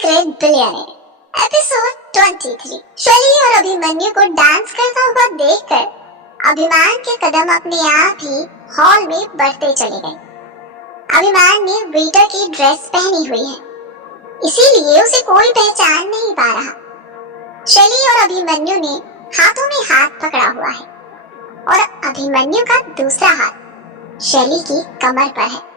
Secret billionaire episode 23। शैली और अभिमन्यु को डांस करता हुआ देखकर अभिमान के कदम अपने आप ही हॉल में बढ़ते चले गए। अभिमान ने वेटर की ड्रेस पहनी हुई है, इसीलिए उसे कोई पहचान नहीं पा रहा। शैली और अभिमन्यु ने हाथों में हाथ पकड़ा हुआ है और अभिमन्यु का दूसरा हाथ शैली की कमर पर है।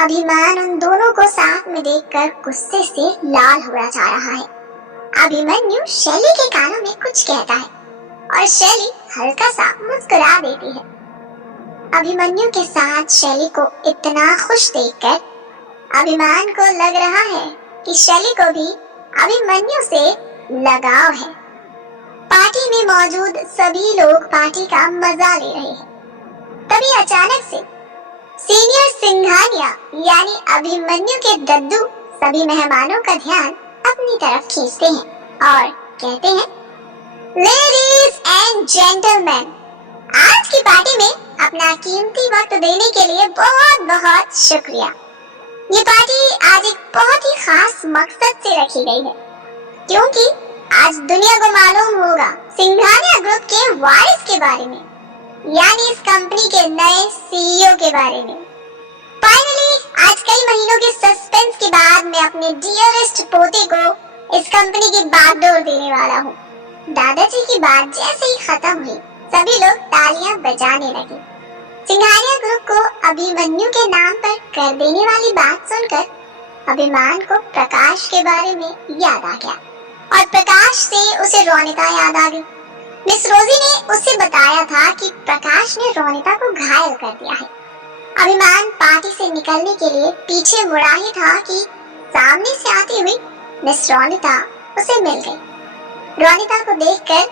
अभिमान उन दोनों को साथ में देखकर गुस्से से लाल हुआ जा रहा है। अभिमन्यु शैली के कानों में कुछ कहता है और शैली हल्का सा मुस्कुरा देती है। अभिमन्यु के साथ शैली को इतना खुश देखकर अभिमान को लग रहा है कि शैली को भी अभिमन्यु से लगाव है। पार्टी में मौजूद सभी लोग पार्टी का मजा ले रहे हैं। तभी अचानक से सीनियर सिंघानिया यानी अभिमन्यु के दद्दू सभी मेहमानों का ध्यान अपनी तरफ खींचते हैं और कहते हैं, लेडीज एंड जेंटलमैन, आज की पार्टी में अपना कीमती वक्त देने के लिए बहुत बहुत शुक्रिया। ये पार्टी आज एक बहुत ही खास मकसद से रखी गई है, क्योंकि आज दुनिया को मालूम होगा सिंघानिया ग्रुप के वारिस के बारे में, यानी इस कंपनी के नए सीईओ के बारे में। फाइनली आज कई महीनों के सस्पेंस के बाद मैं अपने डियरेस्ट पोते को इस कंपनी की बागडोर देने वाला हूँ। दादाजी की बात जैसे ही खत्म हुई, सभी लोग तालियां बजाने लगे। सिंघानिया ग्रुप को अभिमन्यु के नाम पर कर देने वाली बात सुनकर अभिमान को प्रकाश के बारे में याद आ गया और प्रकाश से उसे रोनिता याद आ गई। मिस रोजी ने उसे बताया था कि प्रकाश ने रोनिता को घायल कर दिया है। अभिमान पार्टी से निकलने के लिए पीछे मुड़ा ही था कि सामने से आती हुई मिस रोनिता उसे मिल गई। रोनिता को देखकर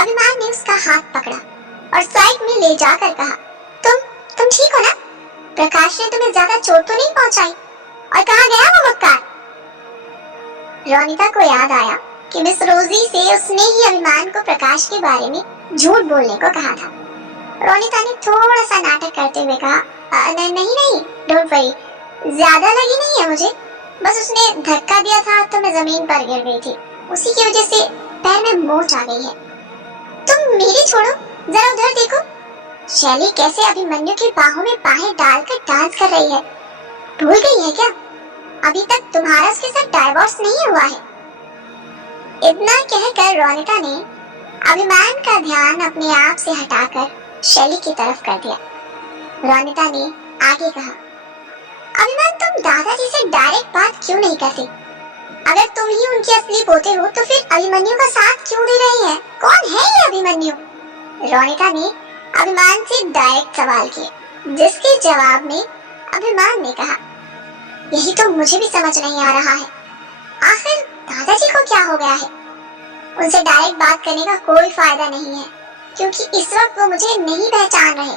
अभिमान ने उसका हाथ पकड़ा और साइड में ले जाकर कहा, तुम ठीक हो ना? प्रकाश ने तुम्हें ज्यादा चोट तो नहीं पहुंचाई? और कहाँ गया वो मक्कार? रोनिता को याद आया कि मिस रोजी से उसने ही अभिमान को प्रकाश के बारे में झूठ बोलने को कहा था। रोनिता ने थोड़ा सा नाटक करते हुए कहा, नहीं, डोंट वरी, ज्यादा लगी नहीं है मुझे, बस उसने धक्का दिया था तो मैं जमीन पर गिर गई थी, उसी की वजह से पैर में मोच आ गई है। तुम मेरी छोड़ो, जरा उधर देखो, शैली कैसे अभिमन्यु की बाहों में बाहें डालकर डांस कर रही है। भूल गई है क्या? अभी तक तुम्हारा उसके साथ डाइवोर्स नहीं हुआ है। इतना कहकर रोनिता ने अभिमान का ध्यान अपने आप से हटाकर शैली की तरफ कर दिया। रोनिता ने आगे कहा, अभिमान, तुम दादाजी से डायरेक्ट बात क्यों नहीं करती? अगर तुम ही उनके असली पोते हो तो फिर अभिमन्यु का साथ क्यों दे रही है? कौन है ये अभिमन्यु? रोनिता ने अभिमान से डायरेक्ट सवाल किए, जिसके जवाब में अभिमान ने कहा, यही तो मुझे भी समझ नहीं आ रहा है, आखिर दादाजी को क्या हो गया है? उनसे डायरेक्ट बात करने का कोई फायदा नहीं है, क्योंकि इस वक्त वो मुझे नहीं पहचान रहे।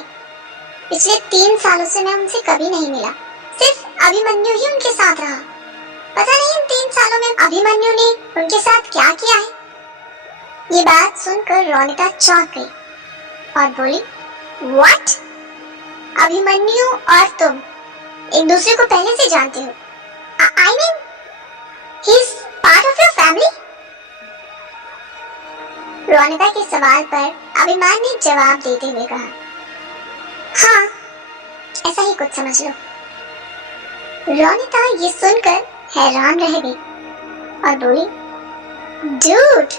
पिछले 3 सालों से मैं उनसे कभी नहीं मिला, सिर्फ अभिमन्यु ही उनके साथ रहा। पता नहीं इन 3 सालों में अभिमन्यु ने उनके साथ क्या किया है। ये बात सुनकर रोनिता चौंक गई और बोली, व्हाट? अभिमन्यु और तुम एक दूसरे को पहले से जानते हो? I mean, he's part of your family? Ronita के सवाल पर अभिमान ने जवाब देते हुए कहा, हाँ, ऐसा ही कुछ समझ लो। रोनिता ये सुनकर हैरान रह गई और बोली, डूड,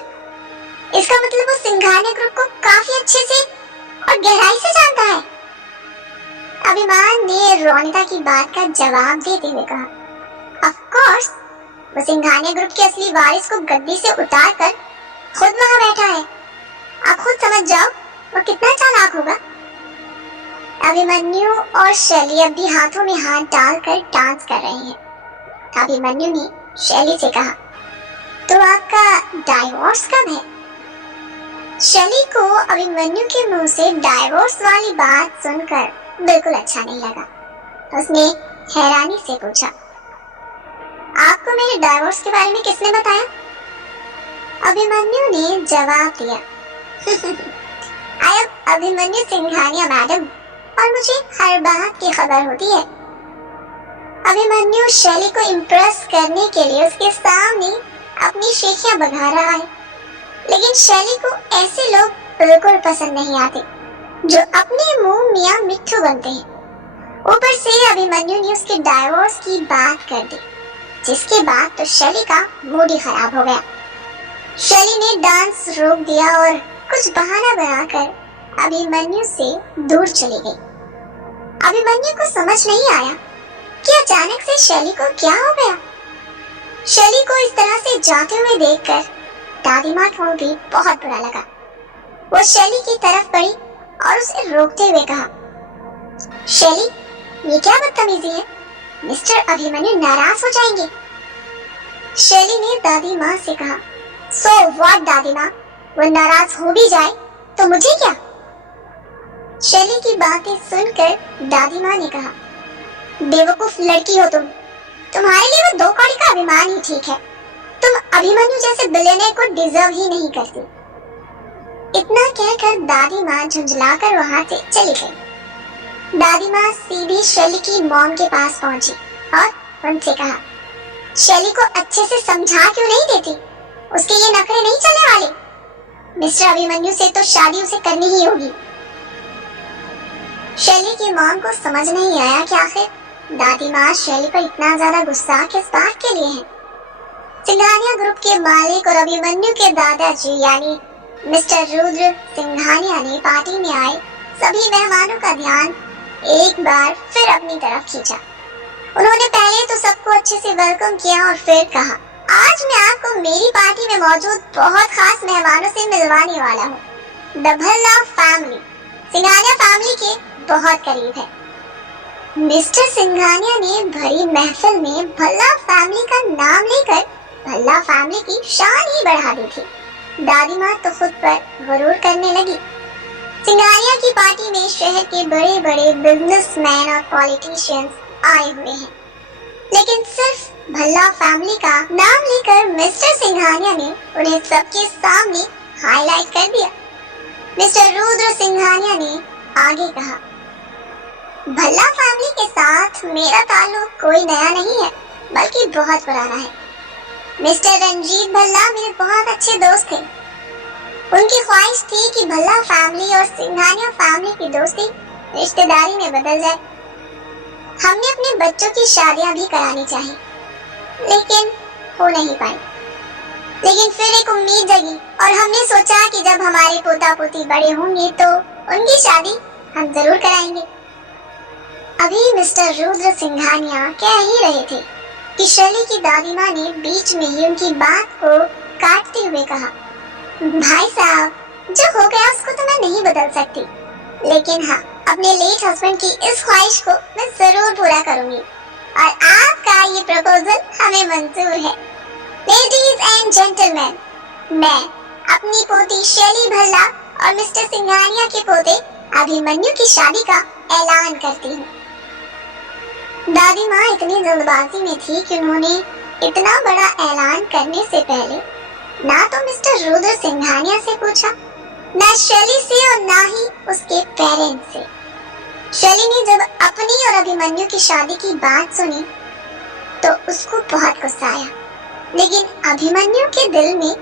इसका मतलब वो सिंघानिया ग्रुप को काफी अच्छे से और गहराई से जानता है। अभिमान ने रोनिता की बात का जवाब देते हुए कहा, ऑफ कोर्स, वो सिंघानिया ग्रुप के असली वारिस को गद्दी से उतारकर खुद वहां बैठा है। आप खुद समझ जाओ वो कितना चालाक होगा। अभिमन्यु और शैली अब भी हाथों में हाथ डालकर डांस कर रहे हैं। अभिमन्यु ने शैली से कहा, तो आपका डाइवोर्स कब है? शैली को अभिमन्यु के मुंह से डाइवोर्स वाली बात सुनकर बिल्कुल अच्छा नहीं लगा। उसने हैरानी से पूछा, आपको मेरे डाइवोर्स के बारे में किसने बताया? अभिमन्यु ने जवाब दिया, I am Abhimanyu Singhania madam, और मुझे हर बात की खबर होती है। अभिमन्यु शैली को इम्प्रेस करने के लिए उसके सामने अपनी शेखियां बढ़ा रहा है, लेकिन शैली को ऐसे लोग बिल्कुल पसंद नहीं आते जो अपने मुंह मियां मिट्ठू बनते हैं। ऊपर से अभिमन्यु ने उसके डाइवोर्स की बात कर दी, जिसके बाद तो शैली का मूड ही खराब हो गया। शैली ने डांस रोक दिया और कुछ बहाना बनाकर अभिमन्यु से दूर चली गई। अभिमन्यु को समझ नहीं आया कि अचानक से शैली को क्या हो गया। शैली को इस तरह से जाते हुए देखकर दादी माँ को भी बहुत बुरा लगा। वो शैली की तरफ बढ़ी और उसे रोकते हुए कहा, शैली, ये क्या बदतमीजी है? मिस्टर अभिमन्यु नाराज हो जाएंगे। शैली ने दादी माँ से कहा, सो व्हाट दादी माँ, वो नाराज हो भी जाए तो मुझे क्या? शैली की बातें सुनकर दादी माँ ने कहा, बेवकूफ लड़की हो तुम, तुम्हारे लिए वो 2 कौड़ी का अभिमान ही ठीक है। तुम अभिमन्यु जैसे बिलियनेयर को डिजर्व ही नहीं करती। इतना कहकर दादी माँ झुंझलाकर वहां से चली गई। दादी माँ सीधी शैली की मॉम के पास पहुंची और उनसे कहा, शैली को अच्छे से समझा क्यों नहीं देती? उसके ये नखरे नहीं चलने वाले। मिस्टर अभिमन्यु से तो शादी उसे करनी ही होगी। शैली की मॉम को समझ नहीं आया कि आखिर दादी माँ शैली पर इतना ज्यादा गुस्सा किस बात के लिए है। सिंघानिया ग्रुप के मालिक और अभिमन्यु के दादाजी यानी मिस्टर रुद्र सिंघानिया ने पार्टी में आए सभी मेहमानों का ध्यान एक बार फिर अपनी तरफ खींचा। उन्होंने पहले तो सबको अच्छे से वेलकम किया और फिर कहा, आज मैं आपको मेरी पार्टी में मौजूद बहुत खास मेहमानों से मिलवाने वाला हूँ। The Bhalla family Singhania family के बहुत करीब है। मिस्टर सिंघानिया ने भरी महफिल में भल्ला फैमिली का नाम लेकर भल्ला फैमिली की शान ही बढ़ा दी थी। दादी माँ तो खुद पर गुरूर करने लगी। सिंघानिया की पार्टी में शहर के बड़े बड़े बिजनेसमैन और पॉलिटिशियंस आए हुए हैं, लेकिन सिर्फ भल्ला फैमिली का नाम लेकर मिस्टर सिंघानिया ने उन्हें सबके सामने हाईलाइट कर दिया। मिस्टर रुद्र सिंघानिया ने आगे कहा, भल्ला फैमिली के साथ मेरा ताल्लुक कोई नया नहीं है, बल्कि बहुत पुराना है। मिस्टर रंजीत भल्ला मेरे बहुत अच्छे दोस्त थे। उनकी ख्वाहिश थी कि भल्ला फैमिली और सिंघानिया फैमिली की दोस्ती रिश्तेदारी में बदल जाए। हमने अपने बच्चों की शादियां भी करानी चाहिए, लेकिन हो नहीं पाई। लेकिन फिर एक उम्मीद जगी और हमने सोचा कि जब हमारे पोता पोती बड़े होंगे तो उनकी शादी हम जरूर कराएंगे। अभी मिस्टर रुद्र सिंघानिया कह ही रहे थे कि शैली की दादी माँ ने बीच में ही उनकी बात को काटते हुए कहा, भाई साहब, जो हो गया उसको तो मैं नहीं बदल सकती, लेकिन हाँ, अपने लेट हस्बैंड की इस ख्वाहिश को मैं जरूर पूरा करूंगी और आपका ये प्रपोजल हमें मंजूर है। लेडीज एंड जेंटलमैन, मैं अपनी पोती शैली भल्ला और मिस्टर सिंघानिया के पोते अभिमन्यु की शादी का ऐलान करती हूँ। दादी माँ इतनी जल्दबाजी में थी कि उन्होंने इतना बड़ा ऐलान करने से पहले ना तो मिस्टर रुद्र सिंघानिया से पूछा, ना शैली से और ना ही उसके पेरेंट्स से। शैली ने जब अपनी और अभिमन्यु की शादी की बात सुनी तो उसको बहुत गुस्सा आया, लेकिन अभिमन्यु के दिल में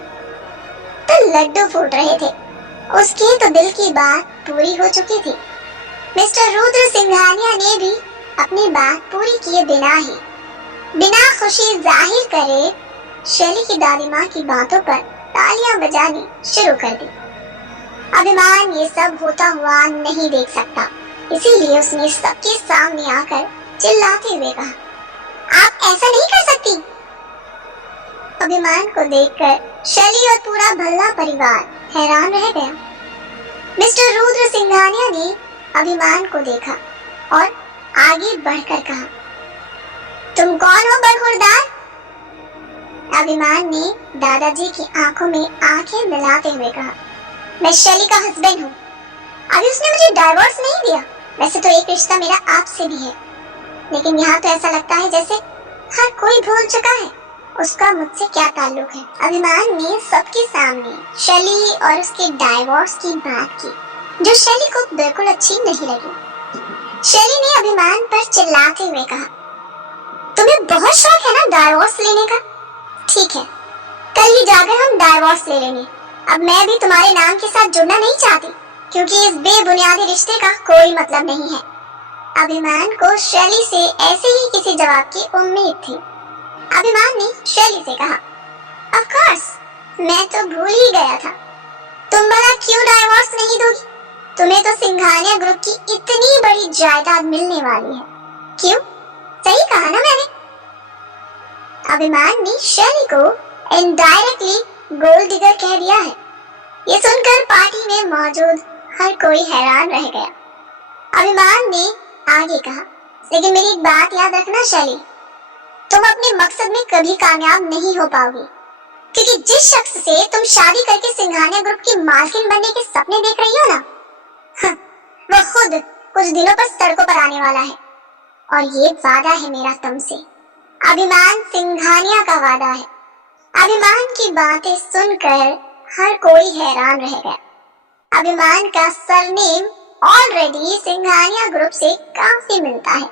तो लड्डू फूट रहे थे। उसके तो दिल की बात पूरी हो चुकी थी। मिस्टर रुद्र सिंघानिया ने भी अपनी बात पूरी किए बिना खुशी जाहिर करे शैली की दादी माँ की बातों पर तालियां बजानी शुरू कर दी। अभिमान ये सब होता हुआ नहीं देख सकता, इसीलिए उसने सबके सामने आकर चिल्लाते हुए कहा, आप ऐसा नहीं कर सकती। अभिमान को देखकर शैली और पूरा भल्ला परिवार हैरान रह गया। मिस्टर रुद्र सिंघानिया ने अभिमान को देखा और आगे बढ़कर कहा, तुम कौन हो बरखुरदार? अभिमान ने दादाजी की आंखों में आंखें मिलाते हुए कहा, मैं शैली का हस्बैंड हूँ। अभी उसने मुझे डाइवोर्स नहीं दिया। वैसे तो एक रिश्ता मेरा आपसे भी है, लेकिन यहाँ तो ऐसा लगता है जैसे हर कोई भूल चुका है उसका मुझसे क्या ताल्लुक है। अभिमान ने सबके सामने शैली और उसके डाइवोर्स की बात की, जो शैली को बिल्कुल अच्छी नहीं लगी। शैली ने अभिमान पर चिल्लाते हुए कहा, तुम्हें बहुत शौक है ना डाइवोर्स लेने का? ठीक है, कल ही जाकर हम डाइवोर्स ले लेंगे। अब मैं भी तुम्हारे नाम के साथ जुड़ना नहीं चाहती, क्योंकि इस बेबुनियादी रिश्ते का कोई मतलब नहीं है। अभिमान को शैली से ऐसे ही किसी जवाब की उम्मीद थी। अभिमान ने शैली से कहा, ऑफ कोर्स, मैं तो भूल ही गया था। तुम भला क्यों डाइवोर्स नहीं दोगी? तुम्हें तो सिंघानिया ग्रुप की इतनी बड़ी जायदाद मिलने वाली है। क्यों? सही कहा ना मैंने? अभिमान ने शैली को इनडायरेक्टली गोल्ड डिगर कह दिया है। ये सुनकर पार्टी में मौजूद हर कोई हैरान रह गया। अभिमान ने आगे कहा, लेकिन मेरी एक बात याद रखना शैली, तुम अपने मकसद में कभी कामयाब नहीं हो पाओगी, क्योंकि जिस शख्स से तुम शादी करके सिंघानिया ग्रुप की मालकिन बनने के सपने देख रही हो ना, वो खुद कुछ दिनों पर सड़कों पर आने वाला है। और ये वादा है मेरा तुमसे। अभिमान सिंघानिया का वादा है। अभिमान की बातें सुनकर हर कोई हैरान रह गया। अभिमान का सरनेम ऑलरेडी सिंघानिया ग्रुप से काफी मिलता है।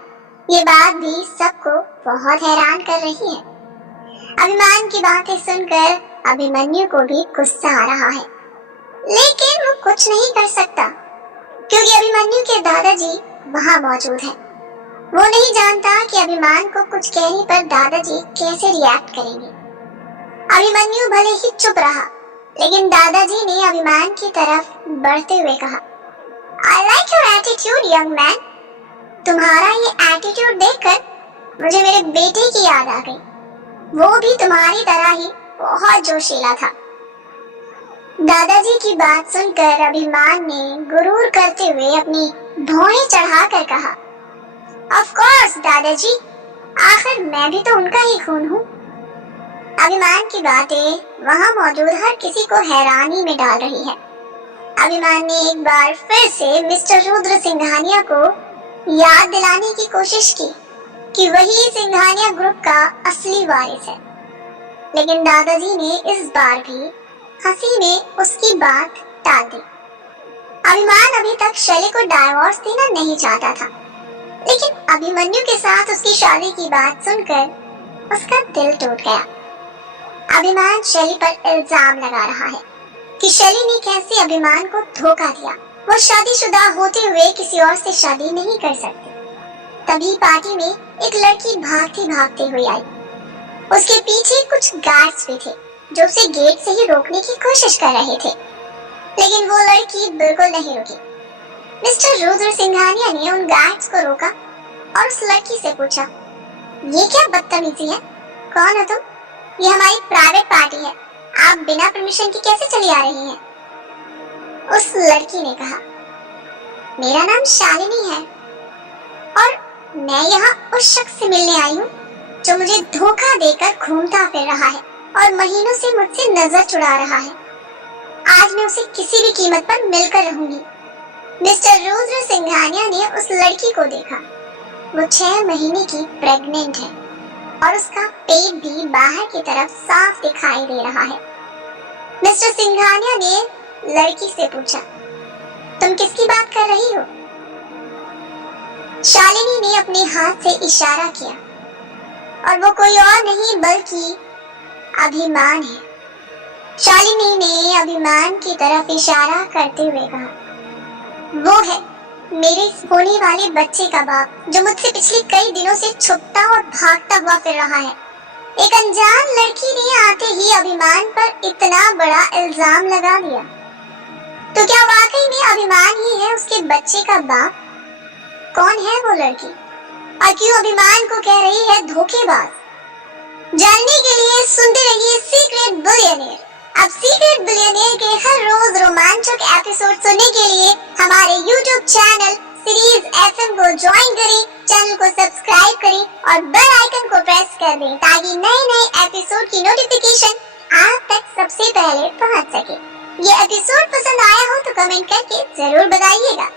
ये बात भी सबको बहुत हैरान कर रही है। अभिमान की बातें सुनकर अभिमन्यु को भी गुस्सा आ रहा है, लेकिन वो कुछ नहीं कर सकता, क्योंकि अभिमन्यु के दादाजी वहाँ मौजूद हैं। वो नहीं जानता कि अभिमान को कुछ कहने पर दादाजी कैसे रिएक्ट करेंगे। अभिमन्यु भले ही चुप रहा, लेकिन दादाजी ने अभिमान की तरफ बढ़ते हुए कहा, I like your attitude, young man. तुम्हारा ये एटीट्यूड देखकर मुझे मेरे बेटे की याद आ गई। वो भी तुम्हारी तरह ही बहुत जोशीला था। दादाजी की बात सुनकर अभिमान ने गुरूर करते हुए अपनी भौहें चढ़ाकर कहा, ऑफ कोर्स दादाजी, आखिर मैं भी तो उनका ही खून हूँ। अभिमान की बातें वहाँ मौजूद हर किसी को हैरानी में डाल रही है। अभिमान ने एक बार फिर से मिस्टर रुद्र सिंघानिया को याद दिलाने की कोशिश की कि वही सिंघानिया ग्रुप का असली वारिस है, लेकिन दादाजी ने इस बार भी हंसी में उसकी बात टाल दी। अभिमान अभी तक शैली को डाइवोर्स देना नहीं चाहता था, लेकिन अभिमन्यु के साथ उसकी शादी की बात सुनकर उसका दिल टूट गया। अभिमान शैली पर इल्जाम लगा रहा है कि शैली ने कैसे अभिमान को धोखा दिया। वो शादीशुदा होते हुए किसी और से शादी नहीं कर सकती। तभी पार्टी में एक लड़की भागती भागते हुई आई। उसके पीछे कुछ गार्ड्स भी थे जो उसे गेट से ही रोकने की कोशिश कर रहे थे, लेकिन वो लड़की बिल्कुल नहीं रुकी। मिस्टर रुद्र सिंघानिया ने उन गार्ड्स को रोका और उस लड़की से पूछा, ये क्या बदतमीजी है? कौन हो तुम? ये हमारी प्राइवेट पार्टी है, आप बिना परमिशन के कैसे चली आ रही हैं? उस लड़की ने कहा, मेरा नाम शालिनी है और मैं यहाँ उस शख्स से मिलने आई हूँ जो मुझे धोखा देकर घूमता फिर रहा है और महीनों से मुझसे नजर चुरा रहा है। आज मैं उसे किसी भी कीमत पर मिलकर रहूंगी। मिस्टर रुद्र सिंघानिया ने उस लड़की को देखा। वो 6 महीने की प्रेग्नेंट है और उसका पेट भी बाहर की तरफ साफ दिखाई दे रहा है। मिस्टर सिंघानिया ने लड़की से पूछा, तुम किसकी बात कर रही हो? शालिनी ने अपने हाथ से इशारा किया और वो कोई और नहीं बल्कि अभिमान है। शालिनी ने अभिमान की तरफ इशारा करते हुए कहा, वो है मेरे होने वाले बच्चे का बाप जो मुझसे पिछले कई दिनों से छुपता और भागता हुआ फिर रहा है। एक अनजान लड़की ने आते ही अभिमान पर इतना बड़ा इल्जाम लगा दिया। तो क्या वाकई में अभिमान ही है उसके बच्चे का बाप? कौन है वो लड़की और क्यों अभिमान को कह रही है धोखेबाज? जानने के लिए सुनते रहिए सीक्रेट बिलियनेयर। अब सीक्रेट बिलियनेयर के हर रोज रोमांचक एपिसोड सुनने के लिए हमारे YouTube चैनल सीरीज FM को ज्वाइन करें, चैनल को सब्सक्राइब करें और बेल आइकन को प्रेस कर दें ताकि नए नए एपिसोड की नोटिफिकेशन आप तक सबसे पहले पहुंच सके। ये एपिसोड पसंद आया हो तो कमेंट करके जरूर बताइएगा।